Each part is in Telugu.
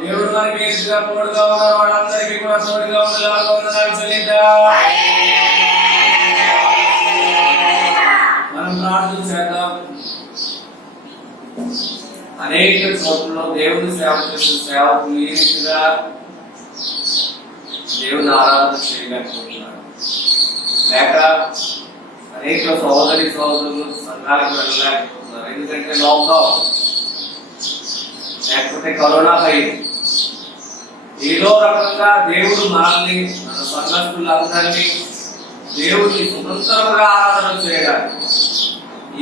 దేవుడు మనకి తోడుగా ఉన్న వాళ్ళందరికీ కూడా తోడుగా ఉండేలాగా వందనాలు చెల్లిద్దాం. మనం ప్రార్థన చేద్దాం. అనేక చోట్ల దేవుని సేవ చేసిన సేవకులు ఈ రీతిగా దేవుని ఆరాధన చేయలేకపోతున్నారు. లేక అనేక సోదరి సోదరులు సంఘాలకు వెళ్ళలేకపోతున్నారు. ఎందుకంటే లాక్డౌన్ లేకపోతే కరోనా భయం. ఏదో రకంగా దేవుడు మనల్ని మన సంఘస్థులందరినీ దేవుడిని స్వతంత్రంగా ఆరాధన చేయడానికి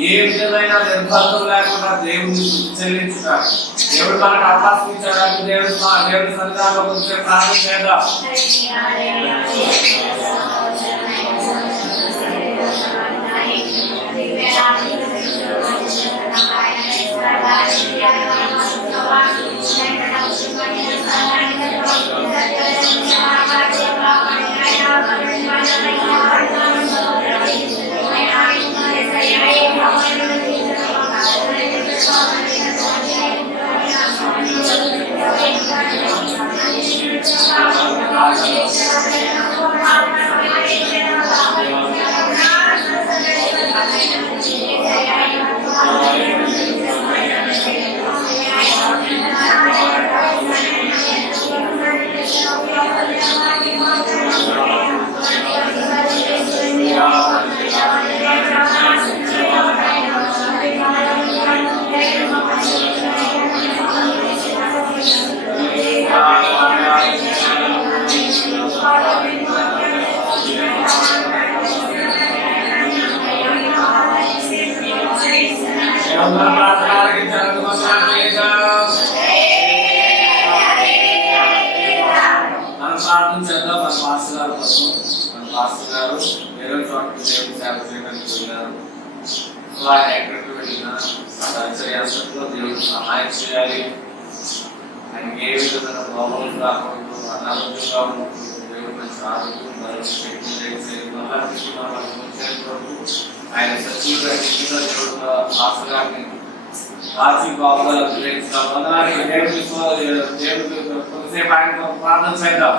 ఏ విధమైన నిర్బంధం లేకుండా దేవుడిని చెల్లించడానికి దేవుడు మనకు అవకాశం ఇచ్చడానికి దేవుడి సన్నిధానంలో కొంచెం ప్రార్థన చేద్దాం. దేవుడు సహాయం చేయాలి. ఆయనకి ఏ విధమైన ప్రాబ్లమ్స్ రాకూడదు, అనారోగ్యంగా ఉండకూడదు. దేవుడు మంచి ఆరోగ్యం ఆయన సచివుడు దేవుడు ఆశగాన్ని ఆచి బాబుగా గ్రహించాలి. వందనానికి దేవుడికి కొద్దిసేపు ఆయన ప్రార్థన చేద్దాం.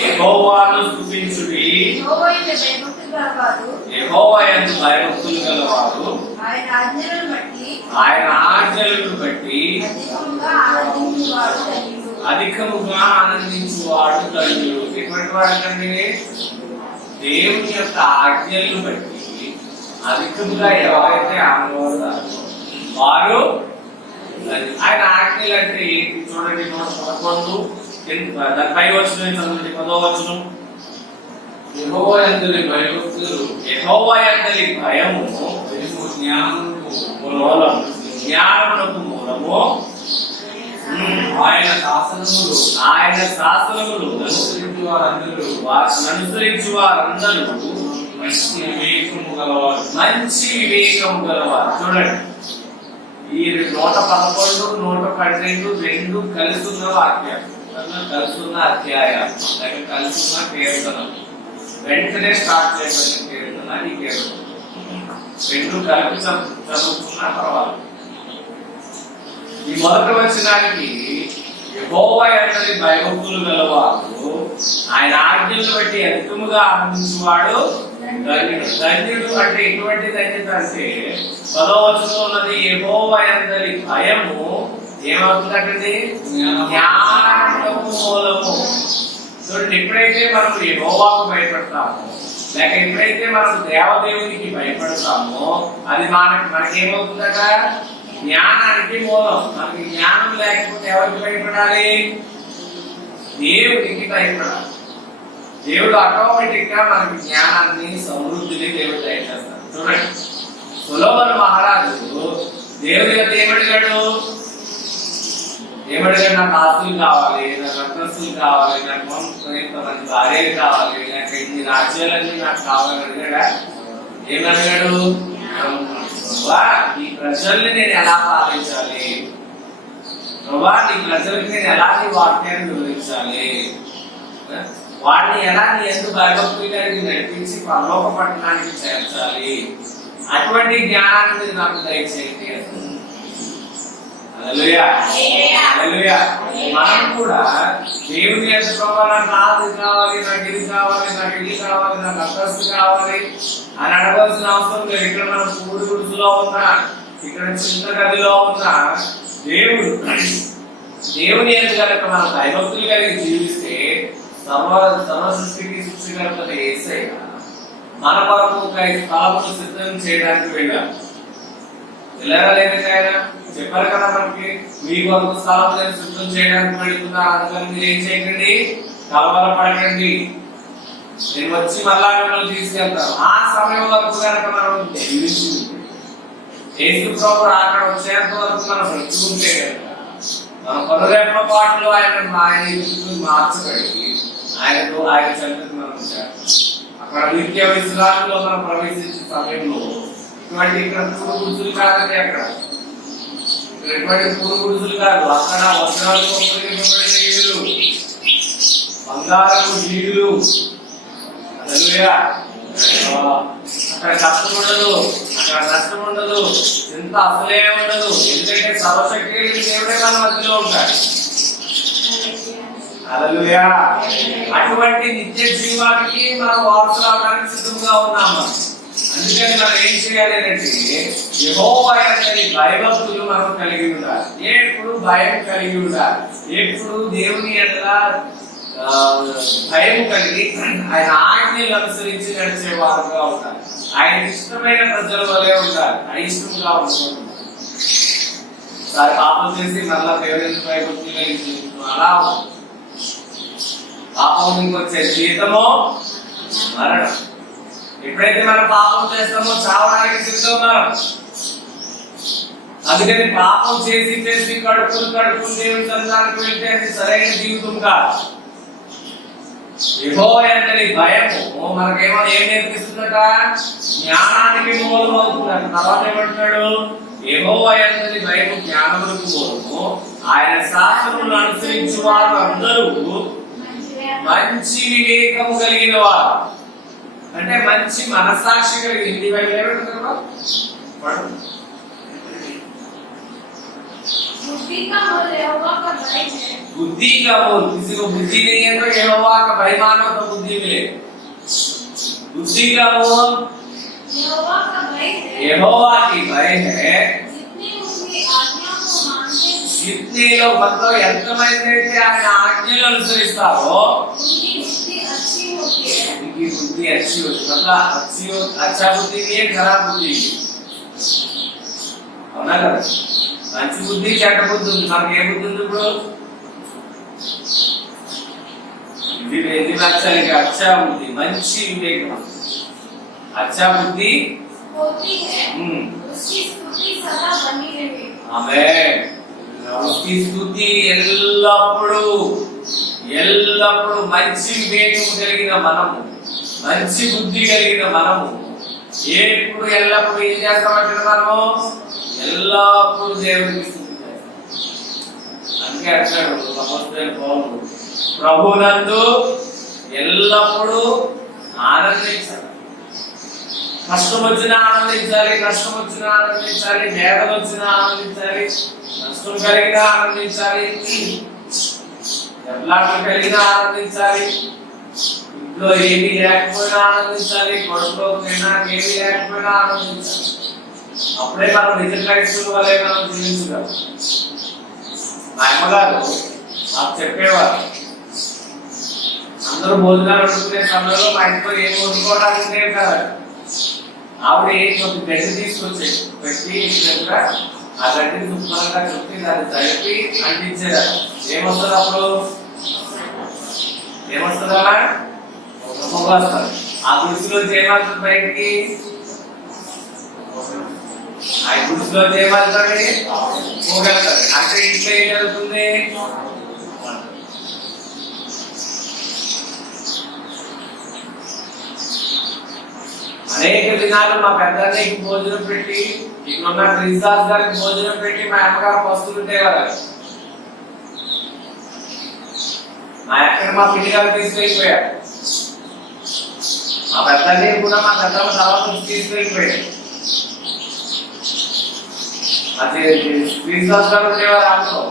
యెహోవాను స్తుతించుడి. యెహోవా యందు భయభక్తులు గలవారు ఆయన ఆజ్ఞలను బట్టి అధికముగా ఆనందించువాడు ధన్యుడు. ఎటువంటి వాడండి? దేవుని యొక్క ఆజ్ఞలను బట్టి అధికముగా ఎవరైతే ఆనందపడతారో వారు. ఆయన ఆజ్ఞలు అంటే ఏంటి చూడండి. 111 దాని వచనం చదవండి. 10వ వచనం. యెహోవా యందలి భయభక్తులు, యెహోవా యందలి భయము జ్ఞానమునకు మూలము. ఆయన శాసనములు అనుసరించు వారందరూ మంచి వివేకము గలవారు. చూడండి, ఈ 111, 112 రెండు కలుసున్న వాక్యాలు, కలుసున్న అధ్యాయాలు, లేక కలుసున్న కీర్తనలు. వెంటనే స్టార్ట్ చేయబడిన రెండు కలిపి చదువుకున్నా పర్వాలేదు. ఈ మొదటి వచనానికి యెహోవా యందు భయభక్తులు గలవారు ఆయన ఆజ్ఞలను బట్టి అధికముగా ఆనందించువాడు ధన్యుడు. ధన్యుడు అంటే ఎటువంటి ధన్యత అంటే 10వ వచనంలో ఉన్నది యెహోవా యందు భయము ఏమవుతుందంటే జ్ఞానము మూలము. చూడండి, ఎప్పుడైతే మనం యెహోవాకు భయపడతామో లేక ఎప్పుడైతే మనం దేవదేవునికి భయపడతామో అది మనకేమవుతుందట? జ్ఞానానికి మూలం. మనకి జ్ఞానం లేకపోతే ఎవరికి భయపడాలి? దేవునికి భయపడాలి. దేవుడు ఆటోమేటిక్ గా మనకి జ్ఞానాన్ని సమృద్ధిని దేవుడు దయచేస్తాడు. చూడండి, సొలొమోను మహారాజు దేవుడి యొక్క ఏమడిగాడు? నాకు ఆస్తులు కావాలి, నాకు రత్నస్తులు కావాలి, నాకు మంచి భార్యలు కావాలి, నాకు ఇన్ని రాజ్యాలన్నీ నాకు కావాలని అడిగాడా? ఏమడిగాడు? ప్రభా, ఈ ప్రజల్ని నేను ఎలా పాలించాలి? ప్రభా, నీ ప్రజలకి నేను ఎలా నీ వాక్యాన్ని వివరించాలి? వాడిని ఎలా నీ ఎందుకు భయభక్తులు కలిగి నడిపించి పరలోక పట్టణానికి చేర్చాలి? అటువంటి జ్ఞానాన్ని నాకు దయచేయండి. హల్లెలూయా, హల్లెలూయా. మనం కూడా దేవుని యొక్క ప్రభావం నాకు కావాలి, నాకు ఇది కావాలి, నాకు ఇది కావాలి, నాకు అడ్రస్ కావాలి అని అడగాల్సిన అవసరం లేదు. ఇక్కడ మనం పూడి గుడిసెలో ఉన్నా, ఇక్కడ చిన్న గదిలో ఉన్నా దేవుని యొక్క కనుక మనం భయభక్తులు కలిగి జీవిస్తే సర్వ సృష్టికి సృష్టికర్త యేసయ్య మన కొరకు ఒక స్థలమును సిద్ధం చేయడానికి వెళ్ళారు. వెళ్ళలేదంటే ఆయన చెప్పారు కదా మనకి, మీ కొరకు స్థలం నేను సిద్ధం చేయడానికి వెళ్తున్నా, అందుకని మీరు ఏం చేయకండి, కలవరపడకండి, నేను వచ్చి మళ్ళా మిమ్మల్ని తీసుకెళ్తాను. ఆ సమయం వరకు కనుక మనం యేసు ప్రభు అక్కడ వచ్చేంత వరకు మనం పెట్టుకుంటే కనుక మన పనుల పాటలు ఆయన మార్చబడి ఆయన చెంతకు మనం వచ్చారు. అక్కడ నిత్య విశ్రాంతిలో మనం ప్రవేశించే సమయంలో ఇక్కడ పూడు గుడుసులు కాదండి, అక్కడ ఎటువంటి పూడు గుడుసులు కాదు. అక్కడ వస్త్రాలకు ఇల్లు, బంగారపు జీడులు, అక్కడ కష్టం ఉండదు, అక్కడ నష్టం ఉండదు, చింత అసలే ఉండదు. ఎందుకంటే సర్వశక్తి దేవుడే మన మధ్యలో ఉంటాడు. హల్లెలూయా. అటువంటి నిత్య జీవానికి మనం వారసులు అవడానికి సిద్ధంగా ఉన్నాము. అందుకని మనం ఏం చేయాలి అంటే యెహోవా యందు భయభక్తులు మనం కలిగి ఉండాలి. ఎప్పుడు భయం కలిగి ఉండాలి. ఎప్పుడు దేవుని యందు భయం కలిగి ఆయన ఆజ్ఞలు అనుసరించి నడిచే వారుగా ఉండాలి. ఆయన ఇష్టమైన ప్రజల వలె ఉండాలి, అయిష్టంగా ఉండకూడదు. పాపం చేసి మళ్ళా దేవుని భయభక్తులు కలిగి అలా పాపం నుంచి వచ్చే జీవితము మరణం. ఎప్పుడైతే మనం పాపం చేస్తామో చావడానికి సిద్ధం మనం. అందుకని పాపం చేసి కడుపులు దేవుని సన్నిధానానికి వెళ్తే అది సరైన జీవితం కాదు. యెహోవా యందు భయము మనకేమో ఏం నేర్పిస్తుందట? జ్ఞానానికి మూలం అవుతుందట. తర్వాత ఏమంటున్నాడు? యెహోవా యందు భయము జ్ఞానములకు మూలము, ఆయన శాసనములను అనుసరించు వారు అందరూ మంచి వివేకము కలిగిన వారు. అంటే మంచి మనస్సాక్షి కలిగింది. बुद्धि का मूल यहोवा का भय है। बुद्धि का मूल, किसी को बुद्धि नहीं है तो यहोवा का भय मानो तो बुद्धि मिले। बुद्धि का मूल यहोवा का भय है। यहोवा की भय है। जितने उसकी आज्ञा को मानते हैं, जितने लोग मतलब ఎంతమంది అయితే ఆయన ఆజ్ఞలను అనుసరిస్తారో उनकी बुद्धि अच्छी होती है। उनकी बुद्धि अच्छी होती है, मतलब अच्छा बुद्धि भी है, खराब बुद्धि भी। అవునా కదా? మంచి బుద్ధి చెడ్డ బుద్ధి ఉంది. మనకి ఏ బుద్ధి ఉంది ఇప్పుడు? ఇది నచ్చాలి, అచ్చా బుద్ధి, మంచి వివేకం, అచ్చా బుద్ధి ఆమేన్. उसकी స్తుతి ఎల్లప్పుడు మంచి వివేకం కలిగిన మనము, మంచి బుద్ధి కలిగిన మనము ఎప్పుడు ఎల్లప్పుడు ఏం చేస్తామంటే మనము ఎల్లప్పుడు దేవుడికి స్తుతి చేస్తాం. అందుకే అంటాడు అపొస్తలుడైన పౌలు, ప్రభునందు ఎల్లప్పుడు ఆనందించాలి. కష్టం వచ్చినా ఆనందించాలి, కష్టం వచ్చినా ఆనందించాలి, వేదన వచ్చినా ఆనందించాలి, నష్టం కలిగినా ఆనందించాలి, దెబ్బలాటలు కలిగినా ఆనందించాలి, ఇంట్లో ఏమీ లేకపోయినా ఆనందించాలి, కొడుకులోకైనా ఏమీ లేకపోయినా ఆనందించాలి. అప్పుడే మనం నిజ క్రైస్తవుల వలె మనం జీవించగలం. మా అమ్మగారు మాకు చెప్పేవారు, అందరూ భోజనాలు వండుకునే సమయంలో మా ఇంట్లో ఏం వండుకోవడానికి ఉండేవి కదా, ఆవిడ కొంచెం గడ్డి తీసుకొచ్చి పెట్టి దగ్గర ఆ గడ్డిని శుభ్రంగా చుట్టి దాన్ని తడిపి అంటించేదారు. ఏమొస్తుంది అప్పుడు? ఏమొస్తుందా? పొగ వస్తుంది. ఆ గుడిసులో చేయమంటుంది బయటికి, ఆ గుడిసులో చేయమంటుంది పోగలుగుతుంది. అంటే ఇంట్లో ఏం జరుగుతుంది? అనేక దినాలు మా పెద్దన్నయ్యకి భోజనం పెట్టి, ఇక్కడున్న క్రిస్దాస్ గారికి భోజనం పెట్టి మా అమ్మగారు వస్తువులు ఉండేవారు. మా పిల్లి గారు తీసుకెళ్ళిపోయారు. మా పెద్దన్నయ్య కూడా మా పెద్దమ్మ తర్వాత తీసుకెళ్ళిపోయారు. అది క్రిస్దాస్ గారు ఉండేవారు ఆమెతో,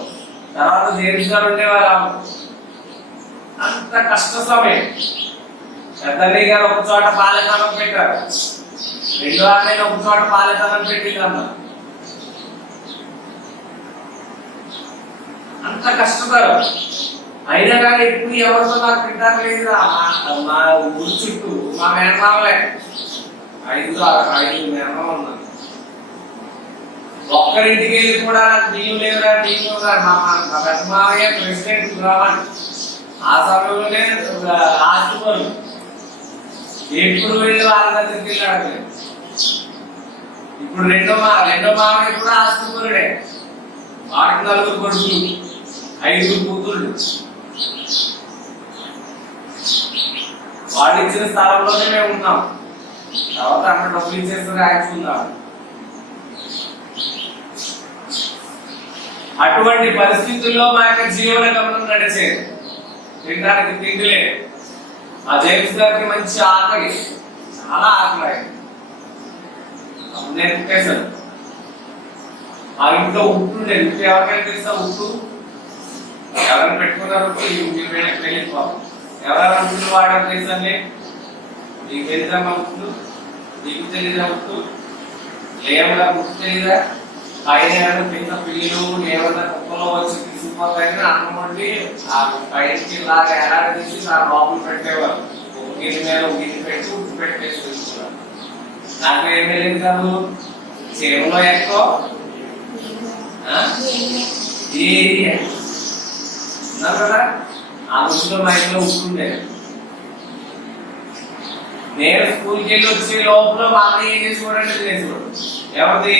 తర్వాత జేమ్స్ గారు ఉండేవారు ఆమె. అంత కష్ట సమయం. పెద్దన్నయ్య గారు ఒక చోట పాలెతనం పెట్టారు, రెండో అన్నయ్య ఒక చోట పాలెతనం పెట్టిందమ్మ. అంత కష్టపడరు. అయినా కానీ ఎప్పుడు ఎవరితో నాకు తింటారు లేదు. మా ఊరు చుట్టూ మా మేనమామలే 5 మేనమామ ఉన్నారు. ఒక్కరింటికి వెళ్ళి కూడా నాకు బియ్యం లేదురా బియ్యం మా పెద్ద మామయ్య ప్రెసిడెంట్ రావాలి. ఆ సమయంలోనే ఆస్తున్నారు. ఎప్పుడు వెళ్ళి వాళ్ళ దగ్గరికి వెళ్ళి అడగలేదు. ఇప్పుడు రెండో మామయ్య కూడా ఆస్తుపరుడే. వాడికి 4 కొడుకులు, 5 కూతుళ్ళు. వాళ్ళు ఇచ్చిన స్థలంలోనే మేము ఉన్నాం. తర్వాత అక్కడ డబ్బులు ఇచ్చేస్తే రాయించుకుందాం. అటువంటి పరిస్థితుల్లో మా యొక్క జీవన గమనం నడిచేది. తినడానికి తిండి లేదు. ఆ జేమ్స్ గారికి మంచి ఆకలి, చాలా ఆకలి అయింది. నేను పుట్టేశాను. ఆ ఇంట్లో ఉప్పు ఉండేది. ఉప్పు ఎవరికైనా తెలుసా? ఉప్పు ఎవరైనా పెట్టుకున్నారు? వెళ్ళిపోవాలి. ఎవరైనా ఉప్పులు వాడారు తెలుసండి? నీకు తెలియదమ్మా ఉప్పులు? నీకు తెలియదా ఉప్పు? లేవడా ఉప్పు తెలియదా? పైన కింద పిల్లలు ఏమన్నా కుక్కలో వచ్చి తీసుకుపోతాయని అన్నం వండి ఆ పైకి లాగా ఎలాడదీసి నా లోపల పెట్టేవారు. ఒక గిన్నె మీద ఒక గిన్నె పెట్టి ఉప్పు పెట్టేసి తీసుకున్నారు. నాకు ఏం తెలియదు కాదు. చెరువులో ఎక్కువ ఉన్నారు కదా, ఆ రుచిలో మా ఇంట్లో ఉప్పు ఉండేది. నేను స్కూల్కి వెళ్ళి వచ్చే లోపల మా అన్న ఏం చేసుకోవడానికి చేసుకోడు. ఎవరిది?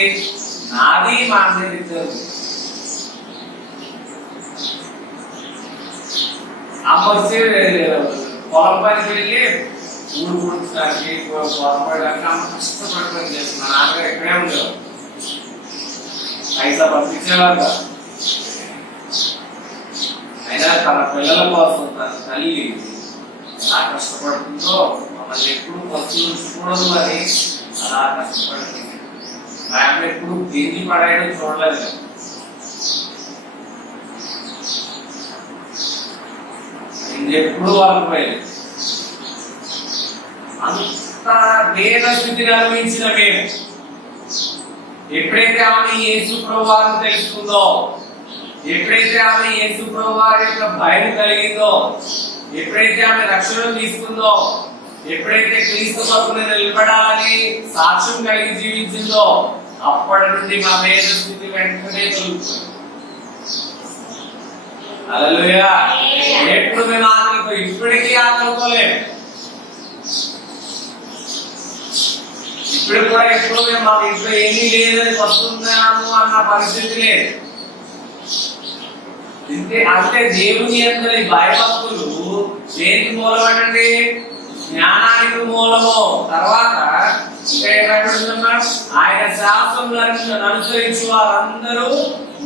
నాది. మా అన్నయ్య ఇద్దరు. అమ్మ వచ్చి పొలం పనికి వెళ్ళి ఊరు పుడుచడానికి పొరపడడానికి అమ్మ కష్టపడతాను చేస్తుంది. మా నాన్నగారు ఎక్కడే ఉండేవారు. పైసా పంపించేవారు కాదు. అయినా తన పిల్లల కోసం తన తల్లి ఎలా కష్టపడుతుందో మమ్మల్ని ఎప్పుడు వస్తువులు ఉంచకూడదు అని అలా కష్టపడుతుంది. మా అమ్మ ఎప్పుడు గింజి పడేయడం చూడలేదు. ఎప్పుడు వాళ్ళకి పోయేది. అంత భేద స్థితిని అనుభవించిన మేము ఎప్పుడైతే ఆమె యేసు ప్రభువారిని తెలుసుకుందో, ఎప్పుడైతే ఆమె యేసు ప్రభువారి యొక్క భయం కలిగిందో, ఎప్పుడైతే ఆమె రక్షణ తీసుకుందో, ఎప్పుడైతే క్రీస్తు కొరకు నిలబడాలని సాక్ష్యం కలిగి జీవించిందో, అప్పటి నుండి మా భేద స్థితి వెంటనే తొలుగుతుంది. హల్లెలూయా. ఎప్పుడు మేము ఆకలితో, ఇప్పటికీ ఆకలితోలేదు. ఇప్పుడు కూడా ఎప్పుడు మేము మా ఇంట్లో ఏమీ లేదని వస్తున్నాము అన్న పరిస్థితి లేదు. అంటే దేవుని అందరి భయభక్తులు దేనికి మూలమండి? జ్ఞానానికి మూలము. తర్వాత ఇంకా ఏమంటున్నా? ఆయన శాస్త్రములను అనుసరించి వారందరూ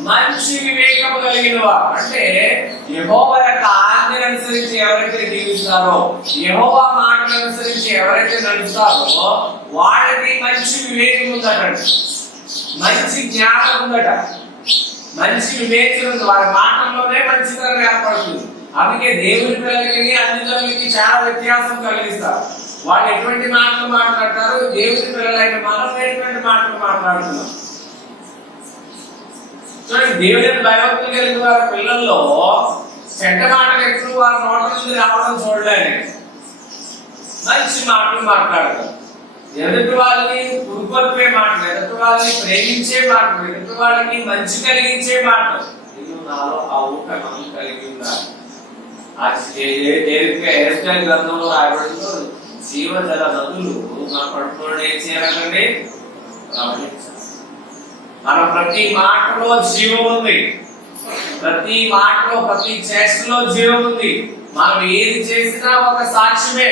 మంచి వివేకము కలిగిన వారు. అంటే యెహోవా యొక్క ఆజ్ఞను అనుసరించి ఎవరైతే జీవిస్తారో, యెహోవా మాటను అనుసరించి ఎవరైతే నడుస్తారో వాళ్ళకి మంచి వివేకం ఉందట, మంచి జ్ఞానం ఉందట, మంచి వివేచన ఉంది. వారి మాటల్లోనే మంచితనం ఏర్పడుతుంది. అందుకే దేవుని పిల్లలకి అన్నిటికి చాలా వ్యత్యాసం కలిగిస్తారు. వాళ్ళు ఎటువంటి మాటలు మాట్లాడతారు, దేవుని పిల్లలైన మనం ఎటువంటి మాటలు మాట్లాడుతున్నాం. చూడండి, దేవుని భయభక్తులు కలిగిన వారి పిల్లల్లో చెడ్డ మాటలు ఎప్పుడు వారి నోట నుండి రావడం చూడలేని మంచి మాటలు మాట్లాడతారు. ఎదుటి వాళ్ళని పురుకొల్పే మాటలు, ఎదుటి వాళ్ళని ప్రేమించే మాటలు, ఎదుటి వాళ్ళకి మంచి కలిగించే మాటలు. ఇది నాలో ఆ ఊహనం కలిగి ఉండాలి. గ్రంథంలో రాయబడిందో జీవజల నదులు మన పట్టుకోవడం ఏం చేయాలంటే మన ప్రతి మాటలో జీవం ఉంది, ప్రతి మాటలో ప్రతి చేష్టలో జీవం ఉంది. మనం ఏది చేసినా ఒక సాక్ష్యమే.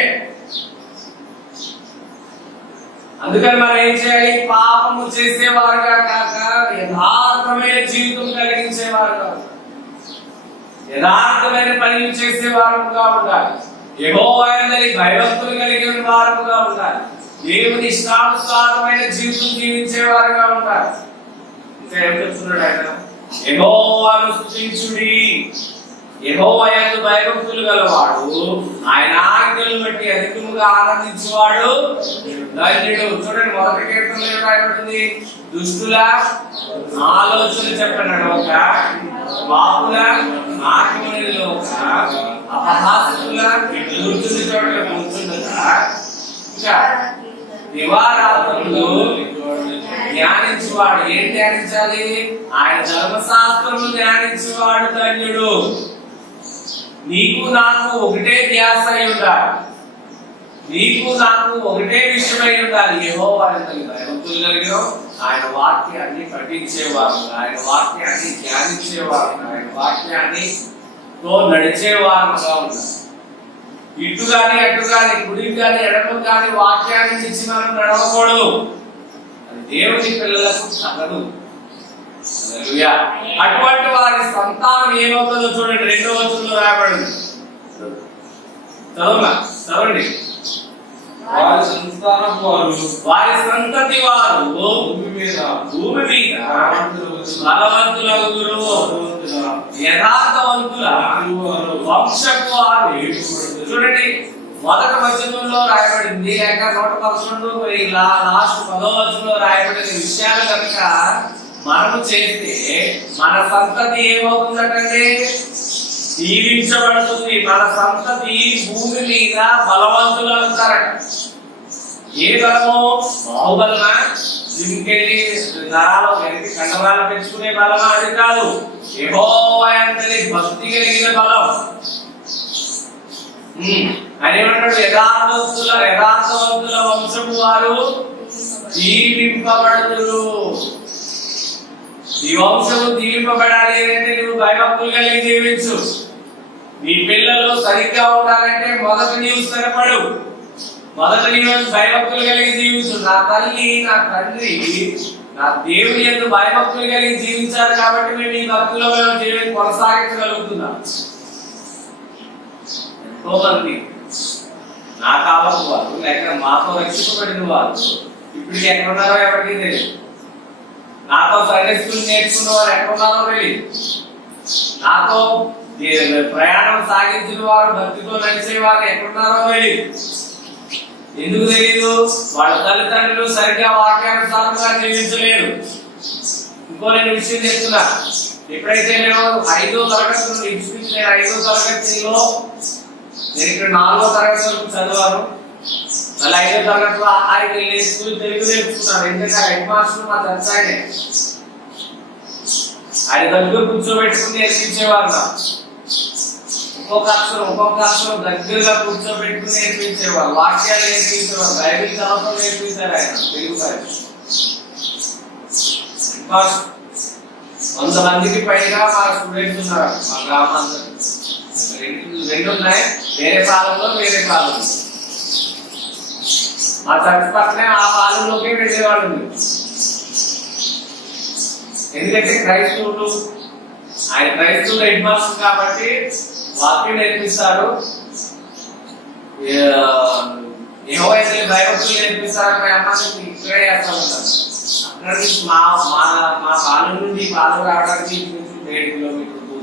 అందుకని మనం ఏం చేయాలి? పాపము చేసేవారుగా కాక యథార్థమైన జీవితం కలిగించేవారుగా, యథార్థమైన పనులు చేసేవారుగా ఉండాలి. యెహోవా యందు భయభక్తులు కలిగిన వారుగా ఉండాలి. దేవుని ఇష్టానుసారమైన జీవితం జీవించేవారుగా ఉండాలి. ఇంకా ఏం చెప్తున్నాడు ఆయన? యెహోవాను స్తుతించుడి, యెహోవా యందు భయభక్తులు గలవాడు ఆయన ఆజ్ఞలను బట్టి అధికముగా ఆనందించేవాడు ధన్యుడు. చూడండి, మొదటి కీర్తనలో ఏం రాయబడింది? దుష్టుల ఆలోచనలు చెప్పన్నాడు ఒక, పాపుల ఆత్మనిలో ఒక, అపహాసకుల కూర్చుని చోట్ల కూర్చుండగా, ఇంకా దివారాత్రులు ధ్యానించేవాడు. ఏం ధ్యానించాలి? ఆయన ధర్మశాస్త్రము ధ్యానించేవాడు ధన్యుడు. నీకు నాకు ఒకటే ధ్యాస అయి ఉండాలి, నీకు నాకు ఒకటే విషయమై ఉండాలి. యెహోవా యందు భయభక్తులు కలిగిన ఆయన వాక్యాన్ని పఠించేవారు, ఆయన వాక్యాన్ని ధ్యానించేవారు, ఆయన వాక్యాన్ని తో నడిచేవారుగా ఉండాలి. ఇటు గాని అటు గాని, కుడికి గాని ఎడమ గాని వాక్యాన్ని ఇచ్చి మనం నడవకూడదు. అది దేవుని పిల్లలకు తగదు. హల్లెలూయా. అటువంటి వారి సంతానం ఏమవుతుందో చూడండి, 2వ వచనంలో రాయబడింది. చదవండి. వారి సంతానపు వారు, వారి సంతతి వారు భూమి మీద బలవంతులగుదురు, యథార్థవంతుల వంశపు వారు. చూడండి, మొదటి వచనంలో రాయబడింది, లేక 111 లాస్ట్ 10వ వచనంలో రాయబడిన విషయాలు కనుక మనము చేస్తే మన సంతతి ఏమవుతుందంటే దీవించబడుతుంది. మన సంతతి భూమి మీద బలవంతులు అవుతారట. ఏ బలము? బాహుబలమా? జిమ్కెళ్ళి నరాలు వెనక్కి కండరాలు పెంచుకునే బలమా? అది కాదు. యెహోవా యందు భక్తి కలిగిన బలం. అదేమంటాడు? యథార్థవంతుల వంశము వారు దీవింపబడుదురు. ఈ వంశము దీవింపబడాలి అంటే నువ్వు భయభక్తులు కలిగి జీవించు. నీ పిల్లలు సరిగ్గా ఉండాలంటే మొదట నీవు స్థిరపడు, మొదట నీవు భయభక్తులు కలిగి జీవించు. నా తల్లి, నా తండ్రి, నా దేవుని యందు భయభక్తులు కలిగి జీవించారు కాబట్టి మేము ఈ భక్తుల జీవితం కొనసాగించగలుగుతున్నాం. ఎంతో మంది నా కాలం వారు, లేక మాతో రక్షించబడిన వారు ఇప్పటికి ఎక్కడున్నారో ఎవరికి తెలియదు. నాతో సండే స్కూల్ నేర్చుకున్న వారు ఎక్కడున్నారో తెలియదు. నాతో ప్రయాణం సాగించిన వారు, భక్తితో నడిచే వారు ఎక్కడున్నారో తెలియదు. ఎందుకు తెలియదు? వాళ్ళ తల్లిదండ్రులు సరిగ్గా వాక్యానుసారంగా జీవించలేదు. ఇంకో నేను విషయం చెప్తున్నా. ఎప్పుడైతే నేను 5వ తరగతి నుండి నేను 5వ తరగతిలో నేను ఇక్కడ 4వ తరగతి వరకు చదివాను. మళ్ళీ 5వ తరగతిలో ఆహారికి వెళ్ళి స్కూల్ తెలుగు నేర్చుకున్నాను. ఎందుకంటే హెడ్ మాస్టర్ మా చర్చాయనే, ఆయన దగ్గర కూర్చోబెట్టుకుని నేర్పించేవారు. ఒక్కొక్క అక్షరం దగ్గరగా కూర్చోబెట్టుకుని నేర్పించేవారు. వాక్యాలు నేర్పించేవారు, బైబిల్ చదవడం నేర్పించారు ఆయన తెలుగు భాష. 100 మందికి పైగా మా స్టూడెంట్స్ ఉన్నారు మా గ్రామాంతరం. 2 ఉన్నాయి, వేరే పాలనలో వేరే పాలన. మా చర్చ్ పక్కనే ఆ పాలనలోకి వెళ్ళేవాళ్ళు. ఎందుకంటే క్రైస్తవులు ఆయన క్రైస్తవులు హెడ్ మాస్టర్ కాబట్టి వాక్యం నేర్పిస్తారు, ఏవైతే భయభక్తులు నేర్పిస్తారని అమ్మాయికి ఇక్కడే చేస్తా ఉంటారు. అక్కడ నుంచి మా మా మా పాలన నుండి పాలన రావడానికి 7 కిలోమీటర్లు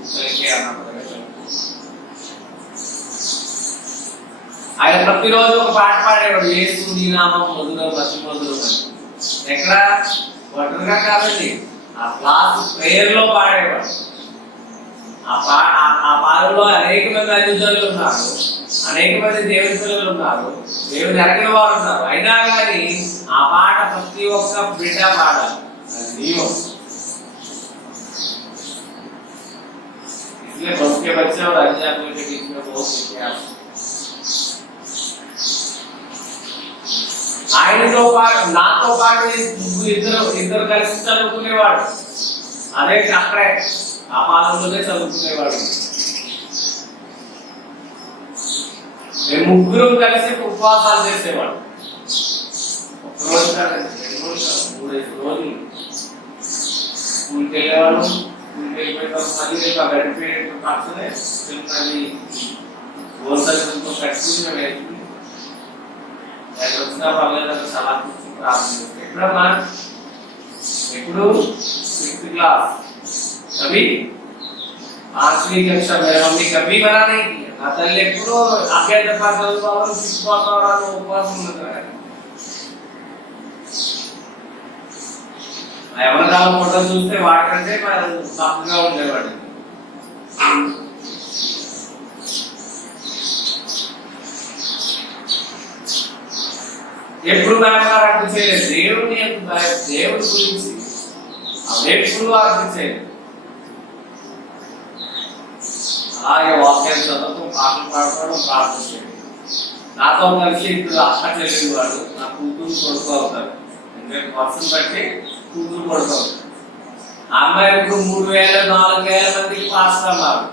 అన్నమాట. ఆయన ప్రతిరోజు ఒక పాట పాడేవాడు, యేసు నీ నామం మధురం అతి మధురం అని. ఎక్కడ ఒంటరిగా కాదండి, ఆ క్లాస్ ప్రేయర్ లో పాడేవాడు. ఆ పాటలో అనేక మంది అధికారులు ఉన్నారు, అనేక మంది దేవుని పిల్లలు ఉన్నారు, దేవుని ఎరగిన వారు ఉన్నారు. అయినా కానీ ఆ పాట ప్రతి ఒక్క బిడ్డ పాడాలి, అది నియమం. इसलिए बस के बच्चे और अध्यापकों के बीच में बहुत इतिहास। ఆయనతో పాటు నాతో పాటు ఇద్దరు కలిసి చదువుకునేవాడు. అదే అక్కడే ఆ పాలనలోనే చదువుకునేవాడు. మేము ముగ్గురు కలిసి ఉపవాసాలు చేసేవాడు. ఒక్కరోజు కాదండి, 2 రోజులు స్కూల్కి వెళ్ళేవాడు. స్కూల్కి వెళ్ళిపోయిన తర్వాత మళ్ళీ గడిపేట పక్కనే చిన్నది గోసంతో కట్టుకుని వేసుకుని వచ్చిన పర్లేదు చాలా ప్రార్థన చేస్తాం. ఎప్పుడమ్మా ఎప్పుడు 6th क्लास कभी 5वीं कक्षा में मम्मी कभी मना नहीं किया ना तल्ले ఎప్పుడు అక్కడ పాస్ చదువుకోవాలి, శిక్షిపోతారు, ఉపవాసం ఉంటారు. ఎవరి కాలం ఫోటో చూస్తే వాటికంటే తప్పుగా ఉండేవాడు. ఎప్పుడు వ్యాపారం అర్థం చేయలేదు, దేవుడి గురించి ఎప్పుడు అర్థం చేయలేదు. అలాగే వాక్యాలు చదవడం, పాటలు పాడుకోవడం, ప్రార్థన చేయడం. నాతో కలిసి ఇప్పుడు అక్క చెల్లి వాడు నా కూతురు కొడుకు అవుతారు. ఎందుకంటే వర్షం బట్టి కూతురు కొడుకు అవుతారు. ఆ అమ్మాయి ఇప్పుడు 3,000-4,000 మందికి పాస్టర్ అన్నారు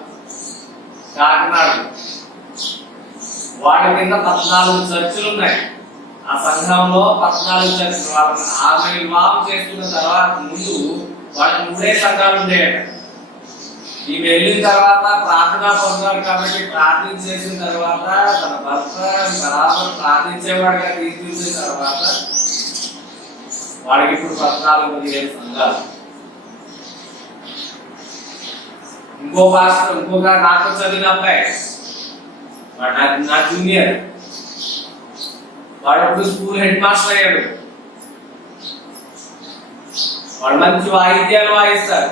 కాకినాడ. వాడి కింద 14 చర్చిలు ఉన్నాయి. ఆ సంఘంలో 14 చర్చిలు. ఆమె వివాహం చేసుకున్న తర్వాత ముందు వాళ్ళకి 3 సంఘాలు ఉండేవి. ఈ వెళ్ళిన తర్వాత ప్రార్థన పొందారు కాబట్టి ప్రార్థించేసిన తర్వాత తన భర్త బరాబర్ ప్రార్థించేవాడిగా తీర్చిన తర్వాత వాడికి ఇప్పుడు 14-15 సంఘాలు. ఇంకొక నాతో చదివిన అబ్బాయి వాడు నా జూనియర్, వాడు ఇప్పుడు స్కూల్ హెడ్ మాస్టర్ అయ్యాడు. వాడు మంచి వాయిద్యాలు వాయిస్తారు.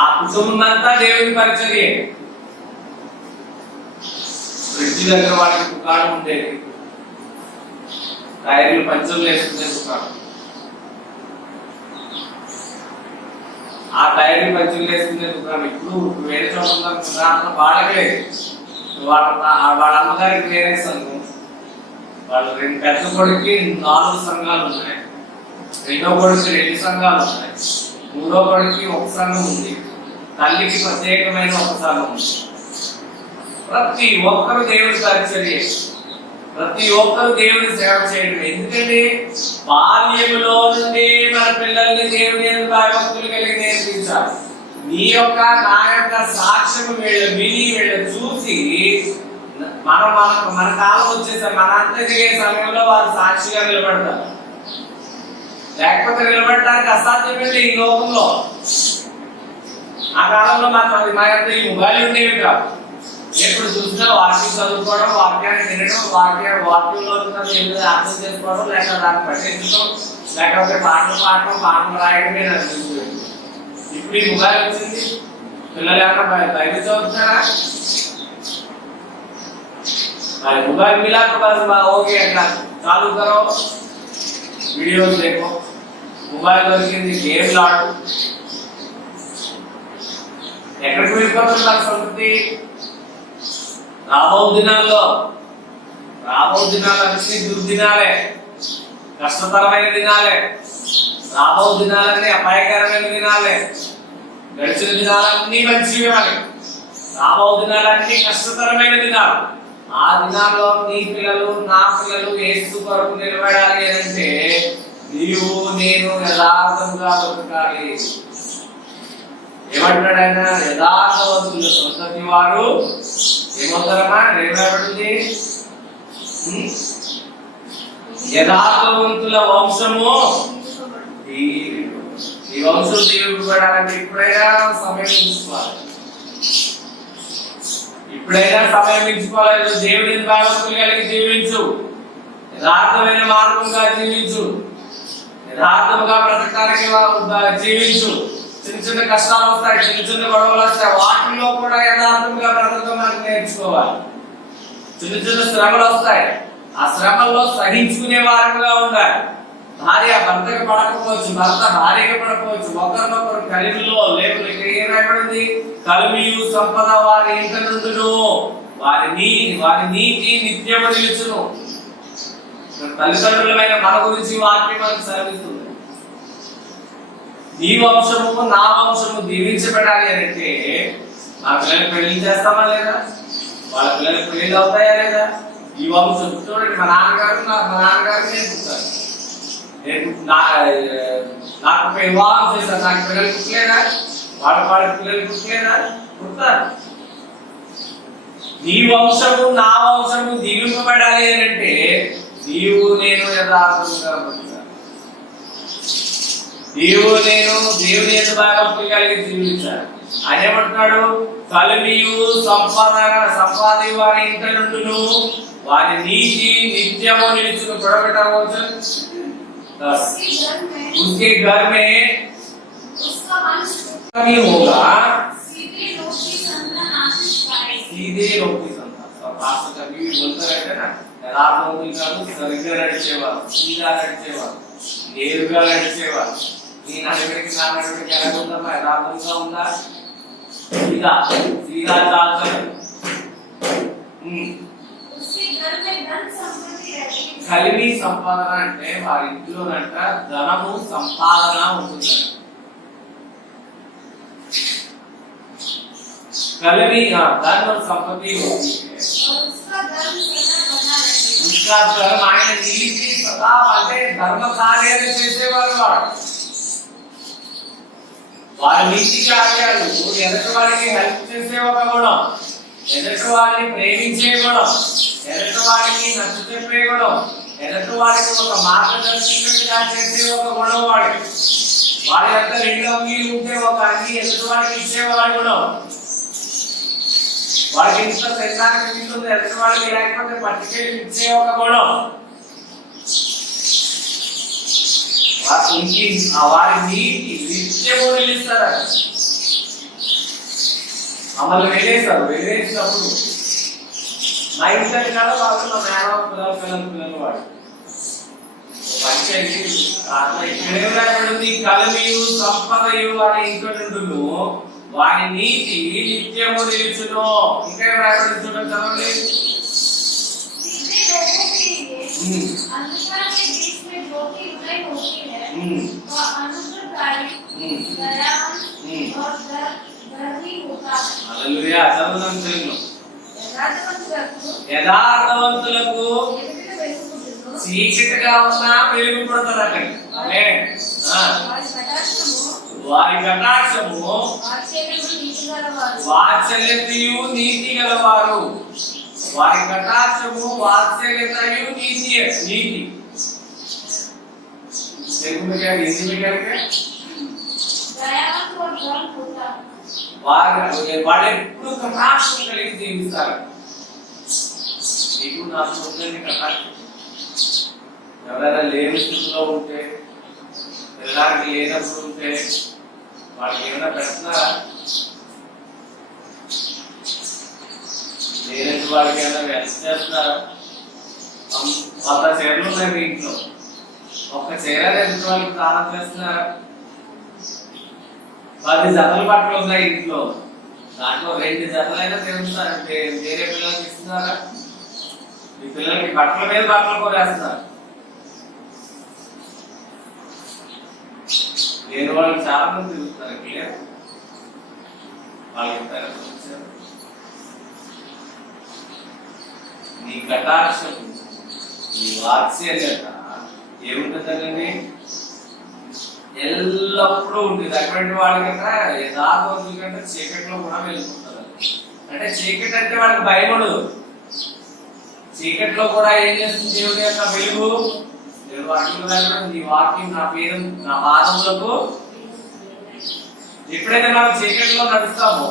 ఆ కుటుంబం అంతా దేవుని పరిచర్యే. బ్రిడ్జి దగ్గర వాడికి దుకాణం ఉండేది, టైర్లు పంచలు వేసుకునే దుకాణం. ఆ టైర్లు పంచలు వేసుకునే దుకాణం ఇప్పుడు వేరే చోట వాళ్ళకే. వాళ్ళ అమ్మగారికి వేరే సంఘం, వాళ్ళ పెద్ద కొడుకు 4 సంఘాలు ఉన్నాయి, రెండో కొడుకు 2 సంఘాలు ఉన్నాయి, మూడో కొడుకు 1 సంఘం ఉంది, తల్లికి ప్రత్యేకమైన 1 సంఘం ఉంది. ప్రతి ఒక్కరు దేవుని పరిచర్య, ప్రతి ఒక్కరు దేవుని సేవ చేయడం. ఎందుకంటే బాల్యములో నుండి మన పిల్లల్ని దేవుని భయభక్తులు కలిగి నేర్పించాలి. నీ యొక్క నా యొక్క సాక్ష్యం విని వీళ్ళు చూసి మన కాలం వచ్చేసారి మన అంత దిగే సమయంలో వారు సాక్షిగా నిలబడతారు. లేకపోతే నిలబడడానికి అసాధ్యమైంది ఈ లోకంలో. ఆ కాలంలో మా యొక్క ఈ మొబైల్ ఉండేవి కాదు. ఎప్పుడు చూసినా వాక్యం చదువుకోవడం, వాక్యాన్ని వినడం, వాక్యంలో అర్థం చేసుకోవడం, లేక దాన్ని పట్టించడం, లేకపోతే పాటలు పాడటం, పాటలు రాయడమే నచ్చింది. ఇప్పుడు ఈ మొబైల్ వచ్చింది, పిల్లలు ఏమన్నా బయట చదువుతున్నారా? मोबाइल मिला तो बस हो गया, चालू करो वीडियो देखो, मोबाइल दొరికింది గేమ్లు ఆడు. ఎక్కడికి వెళ్ళిపోతున్నారు సంగతి? రాబో దినాలు అన్ని దుర్దినాలే, కష్టతరమైన దినాలే. రాబో దినాలన్నీ అపాయకరమైన దినాలే. గడిచిన దినాలన్నీ మంచివి మనకి, రాబో దినాలన్నీ కష్టతరమైన దినాలు. ఆ దినాల్లో నీ పిల్లలు నా పిల్లలు యేసు కొరకు నిలబడాలి అంటే నీవు నేను యథార్థంగా బ్రతకాలి. ఏమంటాడు ఆయన? యథార్థవంతుల సంతతి వారు ఏమవుతారమ్మా? ఏమబడింది? యథార్థవంతుల వంశము ఈ వంశం దీవింపబడాలంటే ఇప్పుడైనా సమయం ఇచ్చుకోవాలి. ఇప్పుడైనా సమయం ఇచ్చుకోలేదు. దేవుని భాగవతులు కలిగి జీవించు, యథార్థమైన మార్గంగా జీవించు, యథార్థముగా బ్రతకడానికి జీవించు. చిన్న చిన్న కష్టాలు వస్తాయి, చిన్న చిన్న గొడవలు వస్తాయి, వాటిలో కూడా యథార్థంగా బ్రతకడం మనకు నేర్చుకోవాలి. చిన్న చిన్న శ్రమలు వస్తాయి, ఆ శ్రమల్లో సహించుకునే వారంగా ఉండాలి. భార్య భర్తకు పడకపోవచ్చు, భర్త భార్యకి పడకపోవచ్చు, ఒకరినొకరు కలిమిలో లేకుండా ఏం రాయబడింది? కలిమియు సంపద వారి ఇంట నుండును, వారి నీతి నిత్యము నిలుచును. తల్లిదండ్రులమైన మన గురించి వాక్యం మనకు సెలవిస్తుంది. నీ వంశము నా వంశము దీవించబడాలి అంటే మా పిల్లలకు పెళ్లి చేస్తామా లేదా? వాళ్ళ పిల్లలకు పెళ్లి అవుతాయా లేదా? ఈ వంశం చూడండి, మా నాన్నగారు నేర్పుతారు. నాకు వివాహం చేశారు, నాకు పిల్లలు పుట్టలేదా? వాళ్ళ పిల్లలు పుట్టలేదా? పుడతారు. నీ వంశము నా వంశము దీవింపబడాలి అని అంటే నీవు నేను యథార్థంగా బ్రతకాలి. నీవు నేను దేవుని భక్తి కలిగి జీవించాలి. ఆయన ఏమంటున్నాడు? కలిమియు సంపాది వారి ఇంట నుండును, వారి నీతి నిత్యము నిలుచును. పొడబెట్టవచ్చు. उसके घर में नहीं होगा सीधे लोग की संतान। पास कभी भी बोलते रहते ना, యథార్థవంతులు కాదు, సరిగ్గా నడిచేవారు, సీదా నడిచేవారు, నేరుగా నడిచేవారు. నీ నడవడికి నా నడవడికి ఎలా ఉందమ్మా? యథార్థంగా ఉందా? సీదా చాల్చదు. కలిమి సంపాదన అంటే వారి ఇంట్లోనంట ధనము సంపాదన ఉంటుంది. కలిమి ధర్మ సంపత్తి ఆయన నీతి సదా అంటే ధర్మ కార్యాలు చేసేవారు. వారి నీతి కార్యాలు ఎదుటి వారికి హెల్ప్ చేసే ఒక గుణం, ఎదుటి వారిని ప్రేమించే గుణం, ఎదుటి వారికి నచ్చ చెప్పే గుణం, ఎదుటి వారికి ఒక మార్గదర్శకుడిగా చేసే ఒక గుణం వాడి. వారి యొక్క రెండు అంగీలు ఉంటే ఒక అంగీ ఎదుటి వారికి ఇచ్చేవాడి గుణం. వారికి ఇంట్లో తినడానికి తింటుంది, ఎదుటి వారికి లేకపోతే పట్టుకెళ్ళి ఇచ్చే ఒక గుణం. వారి నీతి నిత్యము నిలుస్తారు. మమ్మల్ని వెళ్ళేసినప్పుడు మా ఇంట్లో కదా వాళ్ళు మా మేనవ పిల్లలు వాడు ఇక్కడేం రాయబడింది? కలిమియు సంపదయు వారి ఇంట్లో నుండును, వారి నీతి నిత్యము నిలుచును. ఇంకా ఏం రాయబడింది చూడండి, చదవండి. యథార్థవంతులకు చీకటిగా ఉన్నా వెలుగు పడుతుంది. వారి కటాక్షము వాత్సల్యతయు నీతి గలవారు. వారి కటాక్షము వాత్సల్యతయు నీతి. వాళ్ళు ఎప్పుడు కటాక్షం కలిగి జీవిస్తారు. నీకు నాకు ఉందండి కటాక్షం. ఎవరైనా లేని స్థితిలో ఉంటే, పిల్లలకి లేనప్పుడు ఉంటే వాళ్ళకి ఏమైనా పెడుతున్నారా? లేనట్టు వాళ్ళకి ఏమైనా వ్యర్థ చేస్తున్నారా? 100 చీరలు ఉన్నాయి మీ ఇంట్లో, ఒక్క చీర లేని వాళ్ళకి దానం చేస్తున్నారా? 10 జతలు బట్టలు ఉన్నాయి ఇంట్లో, దాంట్లో 2 జతలైనా తెలుస్తున్నారు. వేరే పిల్లలకి ఇస్తున్నారా? మీ పిల్లలకి బట్టల మీద బట్టలు కొనేస్తున్నారు. నేను వాళ్ళకి చాలా మంది తిరుగుతున్నారు. క్లియర్ వాళ్ళకి నీ కటాక్షం, నీ వాత్సల్యత ఏముంటుందండి? ఎల్లప్పుడూ ఉంటుంది. అటువంటి వాళ్ళకంటే యథార్థవంతుల కంటే చీకట్లో కూడా వెళ్ళిపోతారు. అంటే చీకటి అంటే వాళ్ళకి భయం ఉండదు. చీకట్లో కూడా ఏం చేస్తుంది దేవుని యొక్క వెలుగు? నేను వాక్యం నీ వాక్యం నా పేరు నా పాదములకు. ఎప్పుడైతే మనం చీకట్లో నడుస్తామో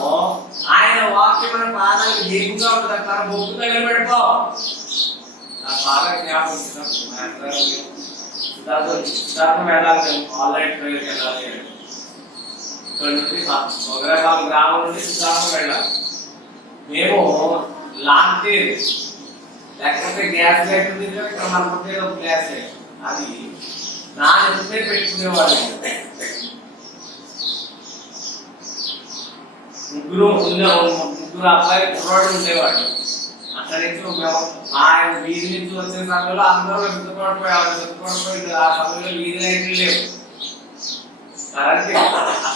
ఆయన వాక్యం మన పాదాలకు దీర్ఘంగా ఉంటుంది. తన బొగ్గు తగిలి పెట్టుకో. నాకు బాగా జ్ఞాపకం సిద్ధార్థం వెళ్ళాలి, ఆన్లైన్ ట్రైన్కి వెళ్ళాలి. ఇక్కడ నుండి మొగరాబాద్ గ్రామం నుండి సిద్ధార్థం వెళ్ళాలి. మేము లాంటి లేకపోతే గ్యాస్ లైట్ ఉంది, ఇక్కడ మనకు ఒక గ్యాస్ లైట్ అది నా ఎదుటే పెట్టుకునేవాళ్ళు. ముగ్గురు అబ్బాయి కుర్రాడు ఉండేవాడు. అక్కడి నుంచి ఆయన వీధి నుంచి వచ్చే సమయంలో అందరూ వెతుకోవడిపోయి ఆ సమయంలో వీధి లైట్లు లేవు.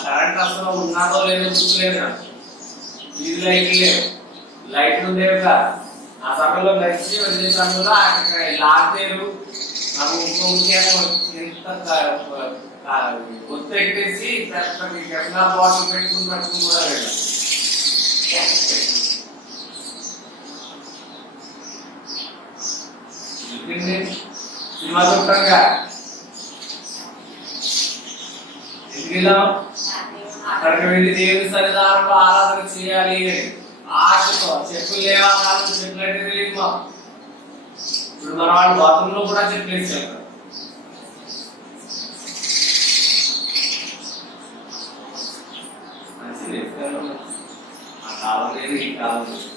కరెంట్ అసలు ఉన్నదో లేదో చూసుకోలేదు. వీధి లైట్లు లేవు, లైట్లు ఉండేవి కాదు. ఆ సమయంలో నడిచి వచ్చే సమయంలో అక్కడ లాంతేరు నాకు ఎంత ఒత్తెట్టేసి గంగా బాటిల్ పెట్టుకుని పట్టుకుని కూడా వెళ్ళాం. సినిమా చూడటంగా ఎందుకు అక్కడికి వెళ్ళి దేవుని సన్నిధానంలో ఆరాధన చేయాలి ఆశతో. చెప్పులు లేవా కాదు, చెప్పులు అంటే తెలియదు మాకు. ఇప్పుడు మన వాళ్ళు బాత్రూంలో కూడా చెప్పులు వేసారు. మంచిది, ఆ కాలం లేదు ఈ కాలం లేదు.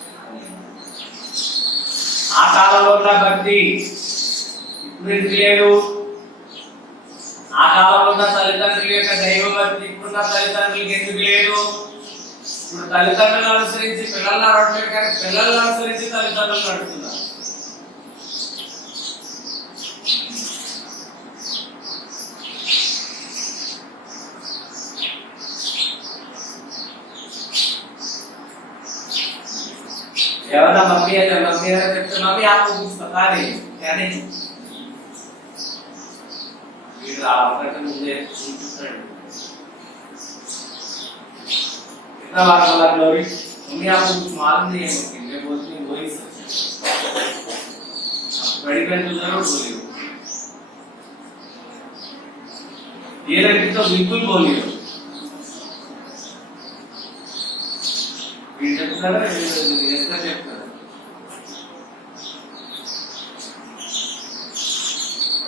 ఆ కాలంలో ఉన్న భక్తి ఇప్పుడు ఎందుకు లేదు? ఆ కాలంలో ఉన్న తల్లిదండ్రుల యొక్క దైవ భక్తి ఇప్పుడున్న తల్లిదండ్రులకి ఎందుకు లేదు? ఇప్పుడు తల్లిదండ్రులను అనుసరించి పిల్లల్ని నడవట్లేదు, కానీ పిల్లల్ని అనుసరించి తల్లిదండ్రులు నడుస్తున్నారు. ఎవరన్నా మమ్మీ అయితే మమ్మీ అని చెప్తే మమ్మీ ఆకు కానీ కానీ వీడు ఆ ఒకటి ముందే చూపిస్తాడు. इतना बार बोला ग्लोरी मम्मी आपको कुछ मालूम नहीं है? मैं बोलती हूँ वही सच है। बड़ी बहन तो जरूर बोली हो, ये लड़की तो बिल्कुल बोली हो।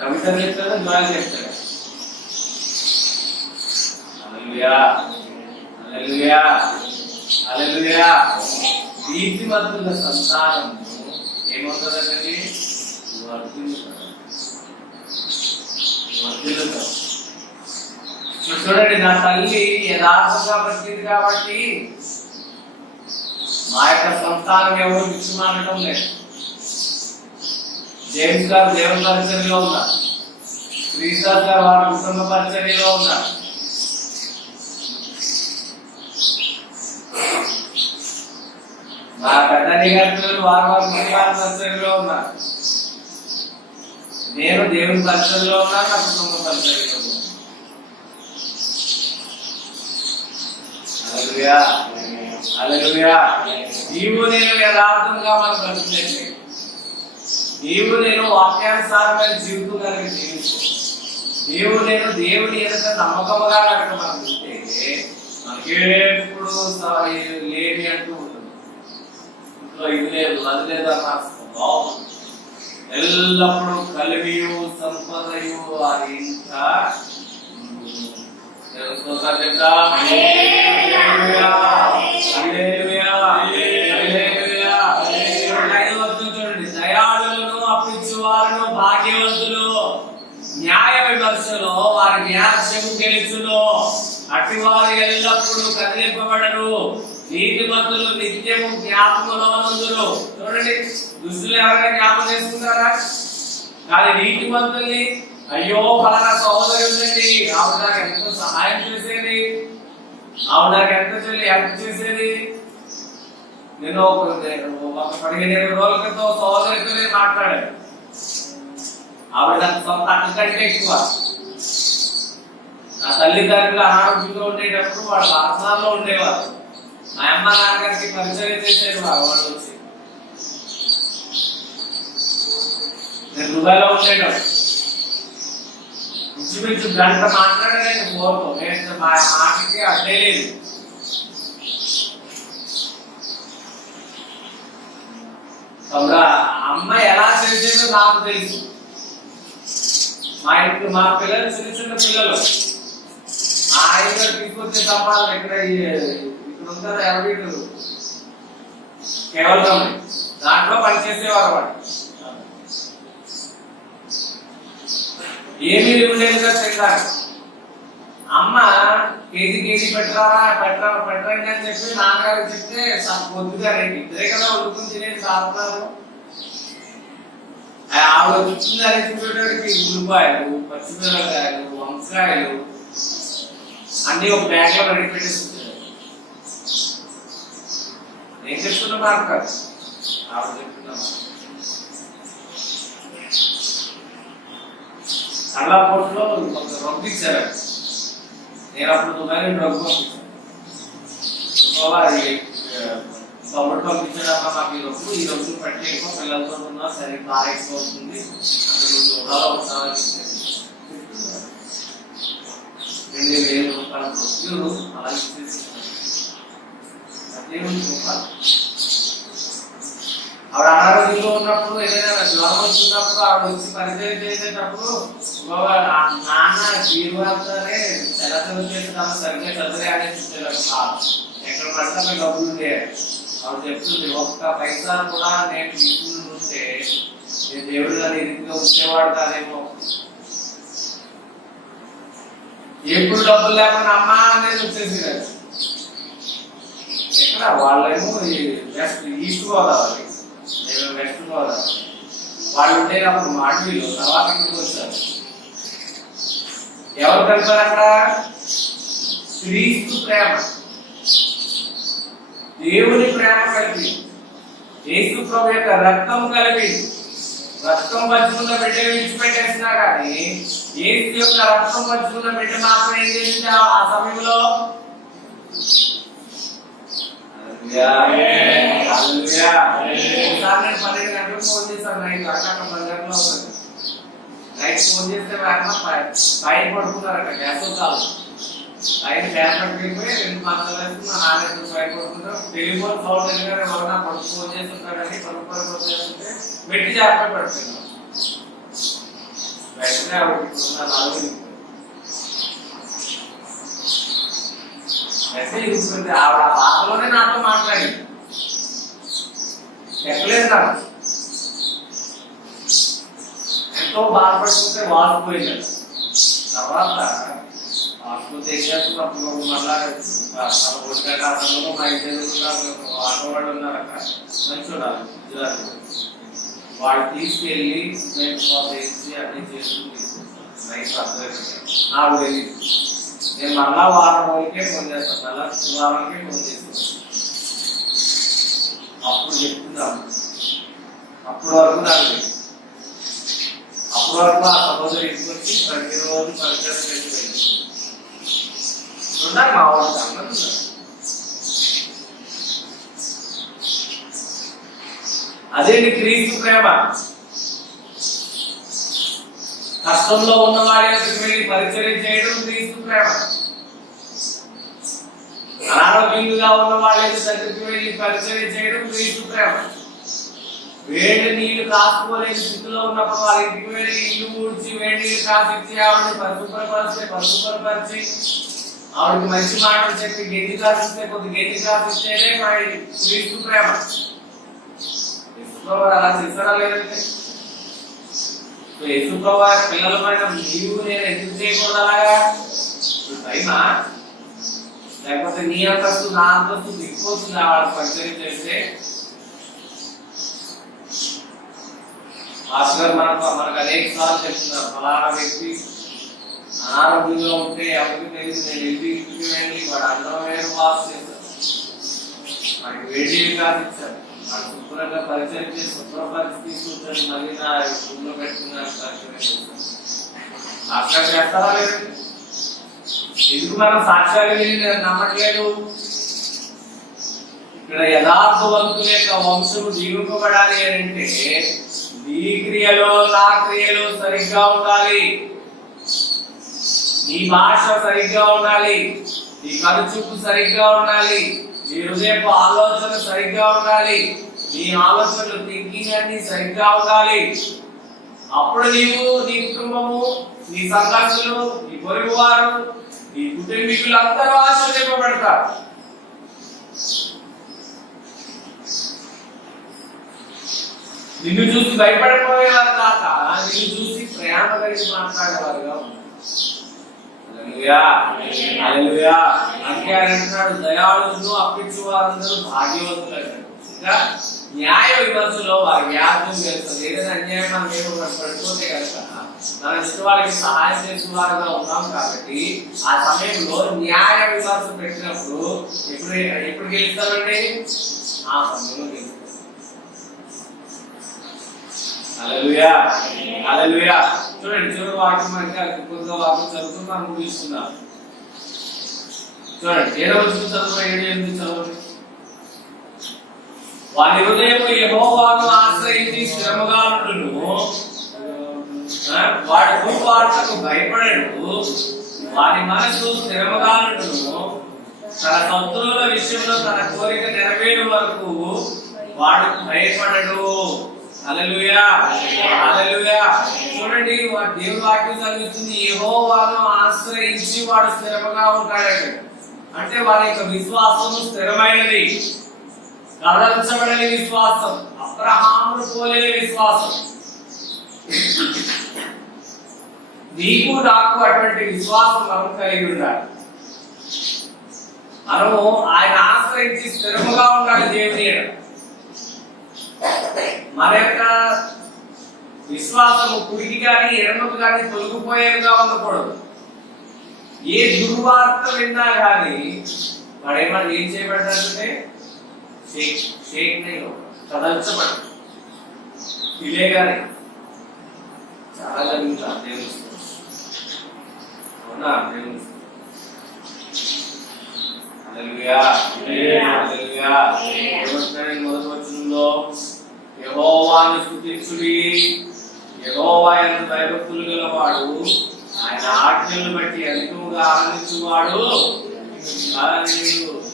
कविता చెప్తారా జ్ఞానం చెప్తారా? హల్లెలూయా హల్లెలూయా హల్లెలూయా. నీతిమంతుల సంతానం ఏమవుతుందండి? వర్ధిల్లుతారు. చూడండి, నా తల్లి యథార్థంగా బ్రతికింది కాబట్టి మా యొక్క సంతానం ఎవరు విచ్చుమానటం లేదు. జేమ్స్ గారు దేవుని పరిచర్యలో ఉన్నారు. శ్రీశాస్ గారు వారి కుటుంబ పరిచర్యలో ఉన్నారు. మా పెద్దని గారి వారి వారి కుటుంబాల పరిచర్యలో ఉన్నారు. నేను దేవుని పరిచర్యలో ఉన్నాను, నా కుటుంబ పరిచర్యలో ఉన్నాను. హల్లెలూయా హల్లెలూయా. నీవు నేను యథార్థంగా మనం బ్రతుకునేది, నీవు నేను వాక్యానుసారమైన జీవితం కలిగి జీవించు, నీవు నేను దేవుని ఎదుట నమ్మకముగా కనుక మనం ఉంటే మనకేప్పుడు లేని అంటూ ఉంటుంది. ఇంట్లో ఇది లేదు అది లేదు అన్న ఎల్లప్పుడూ కలిగియు సంపదయు అది ఇంకా దయాళులను అప్పించువారును భాగ్యవంతులు, న్యాయ విమర్శలో వారి న్యాయము గెలుచును, అటివారు ఎల్లప్పుడూ కదిలింపబడరు, నీతిమంతులు నిత్యము జ్ఞాపములో నందురు. చూడండి, దుస్తులు ఎవరైనా జ్ఞాపకం చేసుకుంటారా? కానీ నీతిమంతుల్ని అయ్యో ఫలానా సహోదరి ఉందండి, ఆవిడ నాకు ఎంతో సహాయం చేసేది, ఆవిడ నాకు ఎంత చేసేది. నేను ఒక 15-20 రోజుల క్రితం సహోదరితో మాట్లాడాను. ఆవిడ తన సొంత అక్క కంటే ఎక్కువ. నా తల్లిదండ్రులు అనారోగ్యంగా ఉండేటప్పుడు వాళ్ళు పాఠశాలలో ఉండేవారు. మా అమ్మ నాన్నగారికి పరిచయం చేసేది వాళ్ళు వచ్చి. నేను దుబాయ్లో ఉండేటప్పుడు ఇంచుమించు గంట మాట్లాడలేదు ఫోన్లో. నేను మా మాటకి అడ్డే లేదు. అమ్మ ఎలా చేసేదో నాకు తెలుసు. మా ఇంట్లో మా పిల్లలు చిన్న చిన్న పిల్లలు ఆ ఇంట్లో తీసుకొచ్చే సంపాదన ఇక్కడ ఉంటారు ఎవరి కేవలం దాంట్లో పనిచేసేవారు వాళ్ళు. ఏమీ ఉండేదిగా తింటారు. అమ్మ కేజీ పెట్టరండి అని చెప్పి నాన్నగారు చెప్తే పొద్దుగా రండి ఇద్దరే కదా ఉడుకుని తినేది సాగుతున్నారు. ఆవిడ కూర్చుని అరిచిపోయేటికి ఉల్లిపాయలు, పచ్చిమిరపకాయలు, వంకాయలు అన్ని ఒక బ్యాగ్ లో రెడీ పెట్టేసుకుంటారు. నేను చెప్తున్నా మాట కాదు, ఆవిడ చెప్తున్నా. కళ్ళాపోట్లో ఒక రొగ్గు ఇచ్చారు. నేను అప్పుడు దుబాయ్ రొగ్గు పంపించాను. అది కబుర్లో పంపించాడమ్మా మాకు ఈ రొగ్గు పట్టి ఎక్కువ పిల్లలతో ఉన్నా సరే బాగా ఎక్కువ అవుతుంది అక్కడ చూడాలో ఒకసారి 2000 రూపాయల రొగ్గులు అలా ఇచ్చేసి ఆవిడ అనారోగ్యంలో ఉన్నప్పుడు ఏదైనా జ్వరం వచ్చినప్పుడు ఆవిడ వచ్చి పరిచయం చేసేటప్పుడు నాన్న జీవాలతోనే సెలవులు చేసేటప్పుడు సరిగ్గా చదివే అనేది చూసేవాడు. ఎక్కడ పడితే మీకు డబ్బులు ఉండే ఆవిడ చెప్తుంది, ఒక్క పైసా కూడా నేను తీసుకుని ఉంటే నేను దేవుడు గారి రీతిగా ఉంచేవాడు కాదేమో. ఎప్పుడు డబ్బులు లేకుండా అమ్మా అనేది వచ్చేసి ఎక్కడ వాళ్ళేమో వెస్ట్ ఈస్ట్ గోదావరి, నేను వెస్ట్ గోదావరి. వాళ్ళు ఉంటే అప్పుడు మాటలు తర్వాత ఇంటికి వచ్చారు. ఎవరు కలిపారు అక్కడ? క్రీస్తు ప్రేమ, దేవుని ప్రేమ కలిపి, యేసు ప్రభు యొక్క రక్తం కలిపి. రక్తం పంచుకున్న బిడ్డ విడిచిపెట్టేసినా కానీ యేసు యొక్క రక్తం పంచుకున్న బిడ్డ మాత్రం ఏం చేసింది ఆ సమయంలో? నేను 12 గంటలకు ఫోన్ చేశాను. నైట్ అక్కడ 10 గంటలు అవుతుంది. నైట్ ఫోన్ చేస్తే పైన పడుకున్నారట గ్యాస్ కాదు. ఆయన ఫ్యాన్ పట్టుకెళ్ళిపోయి 2 మంతలు వేసుకున్న నాలుగు బయట పడుకుంటాం. టెలిఫోన్ సౌండ్ దగ్గర ఎవరైనా పడుకు ఫోన్ చేస్తుంటాడని పడుకోవడం ఫోన్ చేస్తుంటే పెట్టి జాగ్రత్త పడుతున్నాం. వెంటనే ఆవిడ మెసేజ్ చూసుకుంటే ఆవిడ బాధలోనే నాతో మాట్లాడింది. ఎక్కలేదు నాకు. ఎంతో బాధపడుతుంటే వాసిపోయింది. తర్వాత చేసేస్తున్నప్పుడు మళ్ళా ఒడికాటంలో మా ఇంటి ఆటో వాళ్ళు ఉన్నారు అక్కడ మంచి చూడాలి వాళ్ళు తీసుకెళ్ళి వేసి అన్ని చేసుకుని నైట్ నాకు తెలియదు. నేను మళ్ళా వారం రోజులకే ఫోన్ చేస్తాను, మళ్ళా శుక్రవారానికే ఫోన్ చేస్తాను. అప్పుడు చెప్తున్నాను. అప్పటి వరకు నాకు లేదు. అప్పటి వరకు ఆ సహోదరు ఇంటికి ప్రతిరోజు పరిచయం చేసి ఉండాలి. మా వాళ్ళు అన్నది అదే క్రీస్తు ప్రేమ. కష్టంలో ఉన్న వారి దగ్గరికి వెళ్ళి పరిచయం చేయడం క్రీస్తు ప్రేమ. అనారోగ్యంగా ఉన్న వాళ్ళ దగ్గరికి వెళ్ళి పరిచయం చేయడం క్రీస్తు ప్రేమ. వేడి నీళ్లు కాసుకోలేని స్థితిలో ఉన్నప్పుడు వాళ్ళ ఇంటికి వెళ్ళి ఇల్లు ఊడ్చి వేడి నీళ్ళు కాసిచ్చి ఆవిడని పరిశుభ్రపరిచి ఆవిడకి మంచి మాటలు చెప్పి గెంటి కాసిస్తే కొద్ది గెంటి కాసిస్తేనే మా క్రీస్తు ప్రేమ. అలా చేస్తారా లేదంటే యేసుప్రభు పిల్లల పైన నీవు నేను ఎందుకు చేయకూడదు అలాగా? భయమా? లేకపోతే నీ అంతస్తు నా అంతస్తు దిగిపోతుంది వాళ్ళకి పరిచయం చేస్తే? భాస్కర్ మనకు అనేక సార్లు చెప్తున్నారు, ఫలానా వ్యక్తి అనారోగ్యంగా ఉంటే ఎవరికి తెలియదు, నేను ఇంటికి వెళ్ళి వాడు అన్నం వేరు పాస్ చేశాను, వాడికి వేడి కాదు ఇచ్చారు, శుభ్రంగా పరిచయం చేసి శుభ్రపరిచి తీసుకొచ్చాను మళ్ళీ నా రూమ్లో పెట్టుకున్నాను సాక్ష్యం చేస్తారా లేదు? ఎందుకు మనం సాక్ష్యాలు విని నేను నమ్మట్లేదు? ఇక్కడ యథార్థవంతుల యొక్క వంశము జీవింపబడాలి అంటే నీ క్రియలో నా క్రియలో సరిగ్గా ఉండాలి, నీ భాష సరిగ్గా ఉండాలి, నీ కనుచూపు సరిగ్గా ఉండాలి, నీ హృదయపు ఆలోచన సరిగ్గా ఉండాలి, నీ ఆలోచనలు థింకింగ్ అన్ని సరిగ్గా ఉండాలి. అప్పుడు నీవు, నీ కుటుంబము, నీ సంఘస్థులు, నీ పొరుగు వారు, నీ కుటుంబీకులు అందరూ ఆశీర్వదింపబడతారు. నిన్ను చూసి భయపడిపోయేవారు కాక నిన్ను చూసి ప్రేమ కలిగి మాట్లాడేవారుగా ఉన్నారు. హల్లెలూయా. అందుకే ఆయన అంటున్నాడు, దయాళువును అప్పించు వారందరూ భాగ్యవంతులు అంటాడు. ఇంకా న్యాయ విమర్శలో వారి వ్యాధులు తెలుస్తుంది. ఏదైనా అన్యాయం మనం ఏమో పడిపోతే కనుక మన ఇష్టం వాళ్ళకి సహాయం చేసిన వారుగా ఉన్నాం కాబట్టి ఆ సమయంలో న్యాయ విమర్శ పెట్టినప్పుడు ఎప్పుడు గెలుస్తారండి? ఆ సమయంలో గెలుస్తారు. హల్లెలూయా, హల్లెలూయా. చూడండి, చివరి వాక్యం అంటే కొద్దిగా వాక్యం చదువుతున్నాను, ముగిస్తున్నాను. చూడండి, 7వ చదువు 7-8 చదవండి. వారి హృదయము యెహోవాను ఆశ్రయించి స్థిరముగా ఉండును, వాడి భూవార్తకు భయపడడు, వారి మనసు స్థిరముగా ఉండును, తన శత్రువుల విషయంలో తన కోరిక నెరవేరు వరకు వాడు భయపడడు. హల్లెలూయా, హల్లెలూయా. చూడండి, దేవుని వాక్యం చదివిస్తుంది, యెహోవాను ఆశ్రయించి వాడు స్థిరముగా ఉంటాడు. అంటే వారి యొక్క విశ్వాసము స్థిరమైనది, కదల్చబడని విశ్వాసం, అబ్రహామును పోలే విశ్వాసం. నీకు నాకు అటువంటి విశ్వాసం మనం కలిగి ఉండాలి. మనము ఆయన ఆశ్రయించి స్థిరముగా ఉండాలి. దేవుని మన యొక్క విశ్వాసము కుడికి కానీ ఎడమకు కానీ తొలగిపోయేదిగా ఉండకూడదు. ఏ దుర్వార్త విన్నా కానీ వాడేమన్నా ఏం చేయబడ్డాడంటే కదల్చబడి ఇలేగానే చాలా జరుగుతుంది. దేవుని అవునా? దేవుని హల్లెలూయా, హల్లెలూయా. మొదటి వచనంలో యెహోవాను స్తుతించుడి, యెహోవా యందు భయభక్తులు గలవాడు ఆయన ఆజ్ఞలను బట్టి అధికముగా ఆనందించువాడు.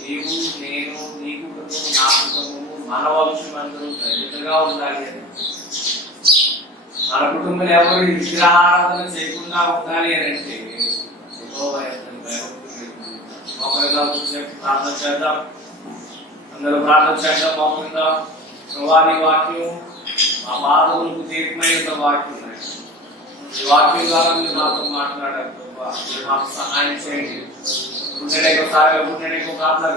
నీవు, నేను, నీ కుటుంబము, నా కుటుంబము, మన వంశమందరూ దళితులుగా ఉండాలి. మన కుటుంబంలో ఎవరు విగ్రహారాధన చేయకుండా ఉండాలి అని అంటే యెహోవా యందు భయభక్తులు. మౌనంగా కూర్చొని ప్రార్థన చేద్దాం. అందరూ ప్రార్థన చేద్దాం మౌనంగా. వారి వాక్యం మా బాధలకు తీర్మైన వాక్యం ఉన్నాయి. ఈ వాక్యం ద్వారా మీరు నాతో మాట్లాడారు. మీరు మాకు సహాయం చేయండి. ఉండేకు ప్రార్థన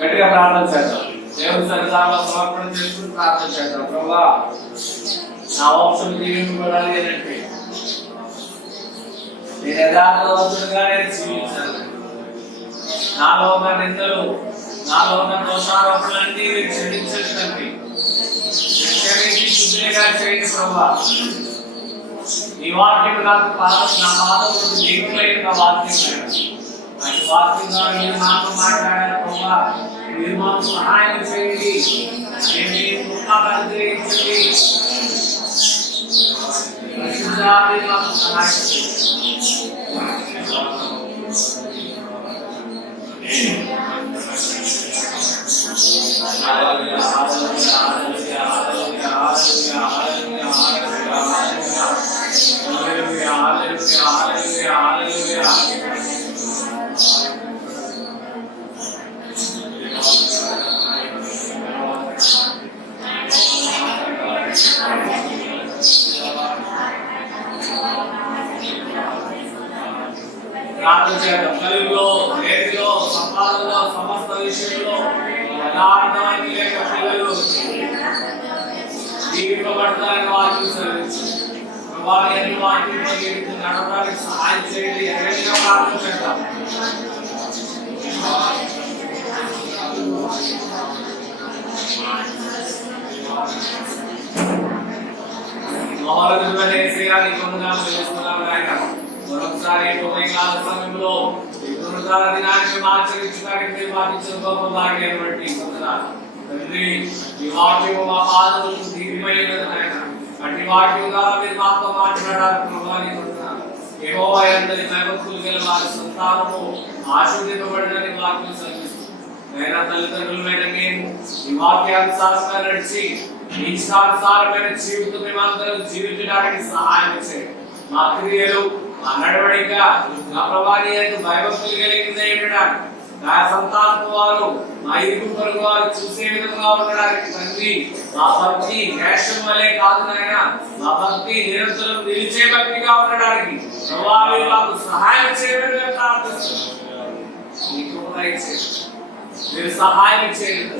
గట్టిగా ప్రార్థన చేద్దాం. దేవుని సన్నిధానంలో సమర్పణ చేసుకుని ప్రార్థన చేద్దాం. ప్రభువా, నా వంశం దీవింపబడాలి అంటే నేను యథార్థవంతుడిగానే జీవించాలి. నాలో ఉన్న నిందలు, నాలో ఉన్న దోషారోపణలన్నీ మీరు క్షమించండి తండ్రి. క్షమించి శుద్ధిగా చేయండి ప్రభువా. ఈ వాక్యం నాకు నా పాదములకు దీపమైన వాక్యం. అటు వాక్యం ద్వారా మీరు నాతో మాట్లాడారు ప్రభువా. మీరు మాకు సహాయం చేయండి. మీరు అనుగ్రహించండి. మాకు సహాయం చేయండి. కలిలో, నేటిలో, సంపాదనలో, సమస్త విషయంలో యథార్థమైన పిల్లలు జీవింపబడతారని వాక్యం చదివించండి. వారి అన్ని వాక్యం నడవడానికి సహాయం చేయండి. ప్రార్థన చేద్దాం. మహోన్నతుడైన యేసయ్యా నీకు వందనాలు చెల్లిస్తున్నాము నాయనా. మరొకసారి ఉదయకాల సమయంలో ఈ పునరుద్ధాన దినాన్ని మేము ఆచరించడానికి మీరు మాకు ఇచ్చిన గొప్ప భాగ్యాన్ని బట్టి వందనాలు తండ్రి. ఈ వాక్యము మా పాదములకు దీర్ఘమైనది నాయనా. అట్టి వాక్యం ద్వారా మీరు మాతో మాట్లాడారు ప్రభువా, నీకు వందనాలు. యెహోవా యందు భయభక్తులు గల వారి సంతానము ఆశీర్వదింపబడినని వాక్యం సెలవిస్తుంది. నైనా తల్లిదండ్రులమైన మేము ఈ వాక్యానుసారంగా నడిచి మీ ఇష్టానుసారమైన జీవితం మేమందరం జీవించడానికి సహాయం చేయండి. మా క్రియలు, మా నడవడిక, మా ప్రభాని యందు భయభక్తులు కలిగింది ఉండడానికి, నా సంతానపు వారు, మా ఇరుగు పొరుగు వారు చూసే విధంగా ఉండడానికి తండ్రి, మా భక్తి వేషం వలె కాదు నాయనా, మా భక్తి నిరంతరం నిలిచే భక్తిగా ఉండడానికి ప్రభావి మాకు సహాయం చేయమని ప్రార్థిస్తున్నాం. నీకు మీరు సహాయం చేయండి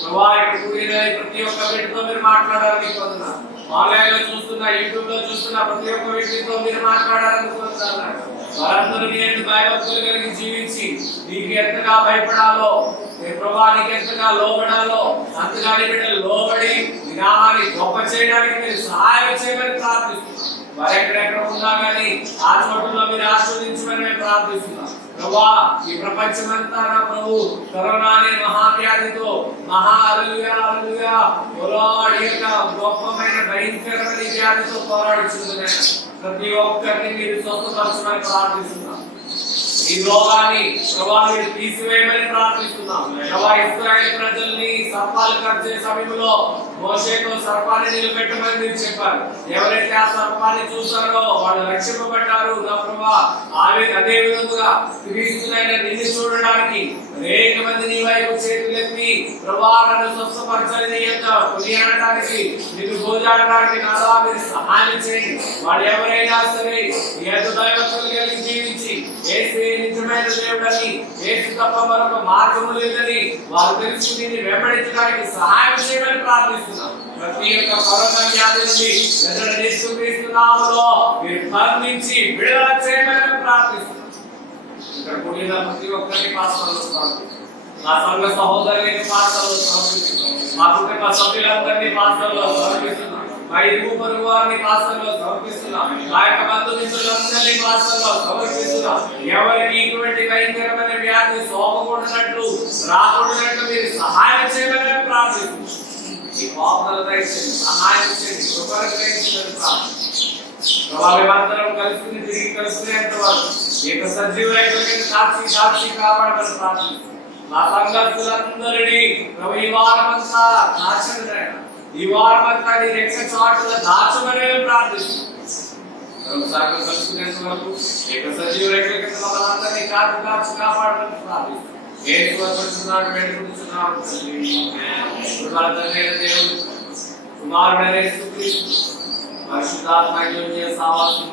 ప్రభా. ఇక్కడ కూడిన ప్రతి ఒక్క వ్యక్తితో మీరు మాట్లాడాలని కోరుతున్నాను. ఆన్లైన్ లో చూస్తున్నా, యూట్యూబ్ లో చూస్తున్నా ప్రతి ఒక్క వ్యక్తితో మీరు మాట్లాడాలని కోరుతున్నాను. వారందరూ నేను భయభక్తులు కలిగి జీవించి నీకు ఎంతగా భయపడాలో, ప్రభా నీకు ఎంతగా లోబడాలో అంతగా బిడ్డలు లోబడి విధానాన్ని గొప్ప చేయడానికి మీరు సహాయం చేయమని ప్రార్థిస్తున్నాం. వారు ఎక్కడెక్కడ ఉన్నా కానీ ఆ చోటులో మీరు ఆస్వాదించమని మేము ప్రార్థిస్తున్నాం. ప్రభా ఈ ప్రపంచమంతా నా ప్రభు కరోనా అనే మహావ్యాధితో గొప్పమైన భయంకరమైన వ్యాధితో పోరాడుచుంది. ప్రతి ఒక్కరిని మీరు స్వస్థపరచమని ప్రార్థిస్తున్నాం. ఈ రోగాన్ని ప్రభా మీరు తీసివేయమని ప్రార్థిస్తున్నాం. ప్రభా ఇశ్రాయేలు ప్రజల్ని సర్పాలు కరిచే సమయంలో మోషేతో సర్పాన్ని నిలబెట్టమని మీరు చెప్పారు. ఎవరైతే ఆ సర్పాన్ని చూస్తారో వాళ్ళు రక్షింపబడ్డారు. నా ప్రభా అదే విధంగా క్రీస్తునైన నిన్ను చూడడానికి అనేక మంది నీ వైపు చేతులెత్తి ప్రభా నన్ను స్వస్థపరచాలి నీ యొక్క కొనియాడడానికి, నీకు భోజనాడడానికి నాదా మీరు సహాయం చేయండి. వాళ్ళు ఎవరైనా సరే ఎంతో దైవత్వం కలిగి జీవించి యేసే నిజమైన దేవుడని, యేసు తప్ప మరొక మార్గము లేదని వారు తెలిసి నిన్ను వెంబడించడానికి సహాయం చేయమని ప్రార్థిస్తున్నాం. ప్రతి ఒక్క కరోనా వ్యాధి నుండి యేసుక్రీస్తు నామములో మీరు బంధించి విడుదల చేయమని ప్రార్థిస్తున్నాం. ఇక్కడ కూడిన ప్రతి ఒక్కరిని పాస్టర్లు నా సంఘ సహోదరులకి పాస్టర్లు సమర్పిస్తున్నాం. మా కుటుంబ సభ్యులందరినీ పాస్టర్లు సమర్పిస్తున్నాం. మా ఇరుగు పొరుగు వారిని పాస్టర్లు సమర్పిస్తున్నాం. మా యొక్క బంధుమిత్రులందరినీ పాస్టర్లు సమర్పిస్తున్నాం. ఎవరికి ఇటువంటి భయంకరమైన వ్యాధి సోకకూడనట్లు రాకూడనట్లు మీరు సహాయం చేయమని ప్రార్థిస్తున్నాం. ఈ పాపలు దయచేసి సహాయం చేయండి, కృపను దయచేసి ప్రార్థిస్తున్నాం. మేమందరం కలుసుకుని తిరిగి కలుసుకునేంత వరకు ఏక సజీవులైన సాక్షి కాపాడమని ప్రార్థిస్తున్నాం. మా సంఘస్థులందరినీ ప్రభు ఈ వారమంతా దాచండి. ఈ వారమంతా నీ రెక్క చాటుల దాచమని ప్రార్థిస్తున్నాం. కలుసుకునేంత వరకు ఏక సజీవులైన మమ్మల్ని కాచి కాపాడమని ప్రార్థిస్తున్నాం. దేవుడు కుమారుడైన యేసుక్రీస్తు పరిశుద్ధాత్మ సావాసం